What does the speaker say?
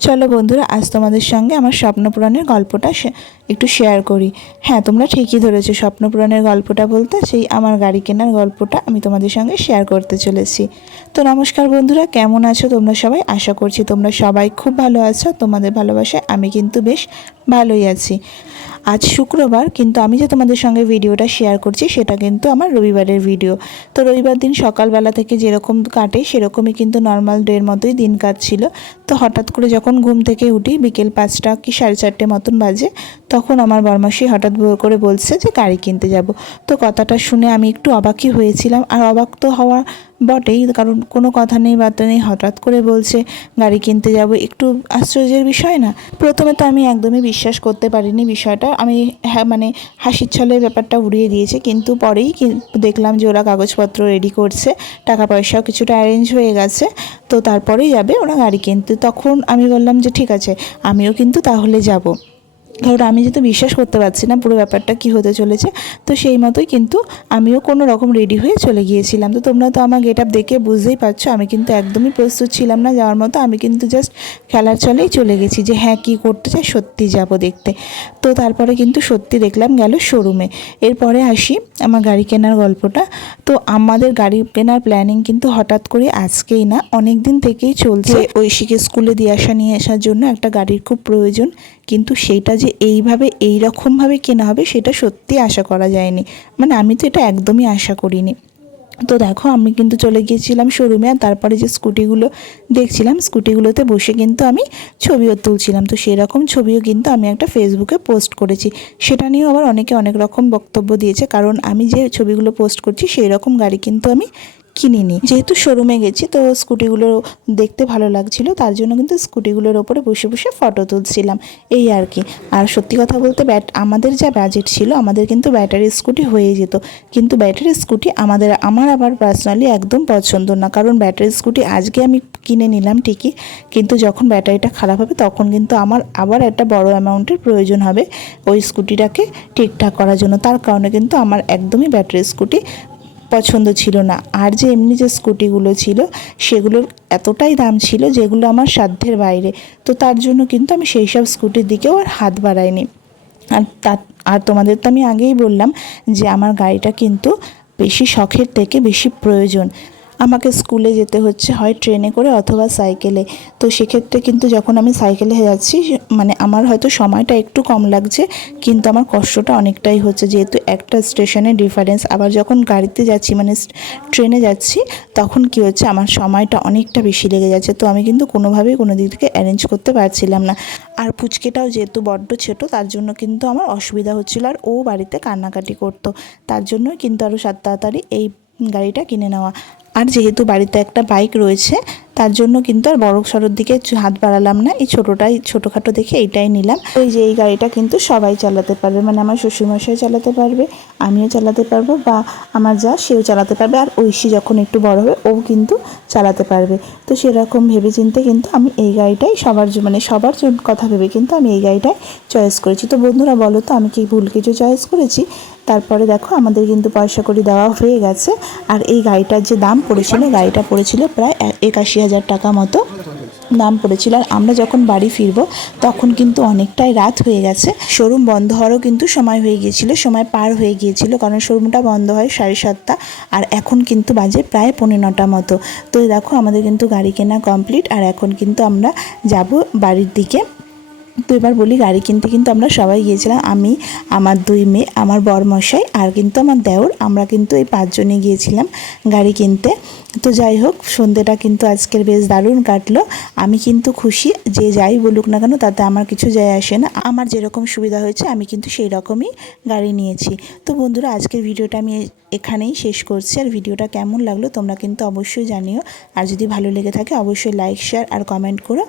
চলো বন্ধুরা, আজ তোমাদের সঙ্গে আমার স্বপ্ন পূরণের গল্পটা একটু শেয়ার করি। হ্যাঁ তোমরা ঠিকই ধরেছো স্বপ্ন পূরণের গল্পটা বলতে সেই আমার গাড়ি কেনার গল্পটা আমি তোমাদের সঙ্গে শেয়ার করতে চলেছি। তো নমস্কার বন্ধুরা, কেমন আছো তোমরা সবাই? আশা করছি তোমরা সবাই খুব ভালো আছো। তোমাদের ভালোবাসায় আমি কিন্তু বেশ ভালোই আছি। আজ শুক্রবার, কিন্তু আমি যে তোমাদের সঙ্গে ভিডিওটা শেয়ার করছি, সেটা কিন্তু আমার রবিবারের ভিডিও তো রবিবার দিন সকালবেলা থেকে যেরকম কাটে, সেরকমই কিন্তু নর্মাল ডের মতোই দিন কাটছিল। তো হঠাৎ করে যখন ঘুম থেকে উঠি, বিকেল পাঁচটা কি সাড়ে চারটে মতন বাজে, তখন আমার বরমাসি হঠাৎ করে বলছে যে, গাড়ি কিনতে যাব। তো কথাটা শুনে আমি একটু অবাকই হয়েছিলাম। আর অবাক তো হওয়া বটেই, কারণ কোনো কথা নেই, বার্তা নেই, হঠাৎ করে বলছে, গাড়ি কিনতে যাব। একটু আশ্চর্যের বিষয় না? প্রথমে তো আমি একদমই বিশ্বাস করতে পারিনি বিষয়টা। আমি হ্যাঁ মানে হাসির ছলে ব্যাপারটা উড়িয়ে দিয়েছে, কিন্তু পরেই দেখলাম যে ওরা কাগজপত্র রেডি করছে টাকা পয়সাও কিছুটা অ্যারেঞ্জ হয়ে গেছে, তো তারপরেই যাবে ওরা গাড়ি কিনতে। তখন আমি বললাম যে, ঠিক আছে, আমিও কিন্তু তাহলে যাব। কারণ আমি যেহেতু বিশ্বাস করতে পারছি না পুরো ব্যাপারটা কি হতে চলেছে তো সেই মতোই কিন্তু আমিও কোনো রকম রেডি হয়ে চলে গিয়েছিলাম। তো তোমরা তো আমার গেট আপ দেখে বুঝতেই পারছ আমি কিন্তু একদমই প্রস্তুত ছিলাম না যাওয়ার মতো আমি কিন্তু জাস্ট খেলার চলেই চলে গেছি যে হ্যাঁ কী করতে চাই সত্যি যাব দেখতে। তো তারপরে কিন্তু সত্যি দেখলাম গেল শোরুমে। এরপরে আসি আমার গাড়ি কেনার গল্পটা। তো আমাদের গাড়ি কেনার প্ল্যানিং কিন্তু হঠাৎ করে আজকেই না অনেক দিন থেকেই চলছে। ঐশীকে স্কুলে দিয়ে আসা নিয়ে আসার জন্য একটা গাড়ির খুব প্রয়োজন। কিন্তু সেইটা যে এইভাবে এই রকমভাবে কেনা হবে সেটা সত্যি আশা করা যায়নি। মানে আমি তো এটা একদমই আশা করিনি। তো দেখো, আমি কিন্তু চলে গিয়েছিলাম শোরুমে আর তারপরে যে স্কুটিগুলো দেখছিলাম স্কুটিগুলোতে বসে কিন্তু আমি ছবিও তুলছিলাম। তো সেরকম ছবিও কিন্তু আমি একটা ফেসবুকে পোস্ট করেছি। সেটা নিয়েও আবার অনেকে অনেক রকম বক্তব্য দিয়েছে। কারণ আমি যে ছবিগুলো পোস্ট করছি সেই রকম গাড়ি কিন্তু আমি কিনিনি। যেহেতু শোরুমে গেছি, তো স্কুটিগুলো দেখতে ভালো লাগছিল, তার জন্য কিন্তু স্কুটিগুলোর ওপরে বসে বসে ফটো তুলছিলাম। এই আর কি। আর সত্যি কথা বলতে ব্যাট আমাদের যা বাজেট ছিল, আমাদের কিন্তু ব্যাটারি স্কুটি হয়ে যেত। কিন্তু ব্যাটারি স্কুটি আমাদের, আমার আবার পার্সোনালি একদম পছন্দ না। কারণ ব্যাটারি স্কুটি আজকে আমি কিনে নিলাম ঠিকই, কিন্তু যখন ব্যাটারিটা খারাপ হবে, তখন কিন্তু আমার আবার একটা বড় অ্যামাউন্টের প্রয়োজন হবে, ওই স্কুটিটাকে ঠিকঠাক করার জন্য। তার কারণে কিন্তু আমার একদমই ব্যাটারি স্কুটি পছন্দ ছিল না। আর যে এমনি যে স্কুটিগুলো ছিল, সেগুলোর এতটাই দাম ছিল যেগুলো আমার সাধ্যের বাইরে। তো তার জন্য কিন্তু আমি সেই সব স্কুটির দিকেও আর হাত বাড়াইনি। আর তা আর তোমাদের তো আমি আগেই বললাম যে আমার গাড়িটা কিন্তু বেশি শখের থেকে বেশি প্রয়োজন। আমাকে স্কুলে যেতে হচ্ছে, হয় ট্রেনে করে অথবা সাইকেলে। তো সেক্ষেত্রে কিন্তু যখন আমি সাইকেলে যাচ্ছি মানে আমার হয়তো সময়টা একটু কম লাগছে, কিন্তু আমার কষ্টটা অনেকটাই হচ্ছে। যেহেতু একটা স্টেশনের ডিফারেন্স আবার যখন গাড়িতে যাচ্ছি মানে ট্রেনে যাচ্ছি, তখন কি হচ্ছে, আমার সময়টা অনেকটা বেশি লেগে যাচ্ছে। তো আমি কিন্তু কোনোভাবেই কোনো দিক থেকে অ্যারেঞ্জ করতে পারছিলাম না। আর পুচকেটাও যেহেতু বড্ড ছোটো, তার জন্য কিন্তু আমার অসুবিধা হচ্ছিল, আর ও বাড়িতে কান্নাকাটি করতো। তার জন্যই কিন্তু আরও সাত তাড়াতাড়ি এই গাড়িটা কিনে নেওয়া। আর যেহেতু বাড়িতে একটা বাইক রয়েছে, তার জন্য কিন্তু আর বড় সড়োর দিকে হাত বাড়ালাম না। এই ছোটোটাই, ছোটোখাটো দেখে এইটাই নিলাম। ওই যে এই গাড়িটা কিন্তু সবাই চালাতে পারবে মানে আমার শ্বশুরমশাই চালাতে পারবে, আমিও চালাতে পারব বা আমার যা, সেও চালাতে পারবে। আর ঐশী যখন একটু বড় হবে, ও কিন্তু চালাতে পারবে। তো সেরকম ভেবে চিন্তে কিন্তু আমি এই গাড়িটাই সবার মানে সবার কথা ভেবে কিন্তু আমি এই গাড়িটাই চয়েস করেছি। তো বন্ধুরা বলো তো, আমি কি ভুল কিছু চয়েস করেছি? তারপরে দেখো আমাদের কিন্তু পয়সা করি দেওয়া হয়ে গেছে। আর এই গাড়িটার যে দাম পড়েছিল গাড়িটা পড়েছিল প্রায় একাশি হাজার টাকা মতো দাম পড়েছিল। আর আমরা যখন বাড়ি ফিরবো, তখন কিন্তু অনেকটাই রাত হয়ে গেছে। শোরুম বন্ধ হওয়ারও কিন্তু সময় হয়ে গিয়েছিল, সময় পার হয়ে গিয়েছিল, কারণ শোরুমটা বন্ধ হয় সাড়ে সাতটা। আর এখন কিন্তু বাজে প্রায় পৌনে নটা মতো। তো দেখো আমাদের কিন্তু গাড়ি কেনা কমপ্লিট, আর এখন কিন্তু আমরা যাব বাড়ির দিকে। তো এবার বলি, গাড়ি কিনতে কিন্তু আমরা সবাই গিয়েছিলাম। আমি, আমার দুই মেয়ে, আমার বরমশাই আর কিন্তু আমার দেওর। আমরা কিন্তু এই পাঁচজনে গিয়েছিলাম গাড়ি কিনতে। তো যাই হোক সন্ধ্যেটা কিন্তু আজকের বেশ দারুণ কাটলো। আমি কিন্তু খুশি যে যাই বলুক না কেন, তাতে আমার কিছু যায় আসে না। আমার যেরকম সুবিধা হয়েছে, আমি কিন্তু সেই রকমই গাড়ি নিয়েছি। তো বন্ধুরা, আজকের ভিডিওটা আমি এখানেই শেষ করছি। আর ভিডিওটা কেমন লাগল, তোমরা কিন্তু অবশ্যই জানিও। আর যদি ভালো লেগে থাকে, অবশ্যই লাইক শেয়ার আর কমেন্ট করো।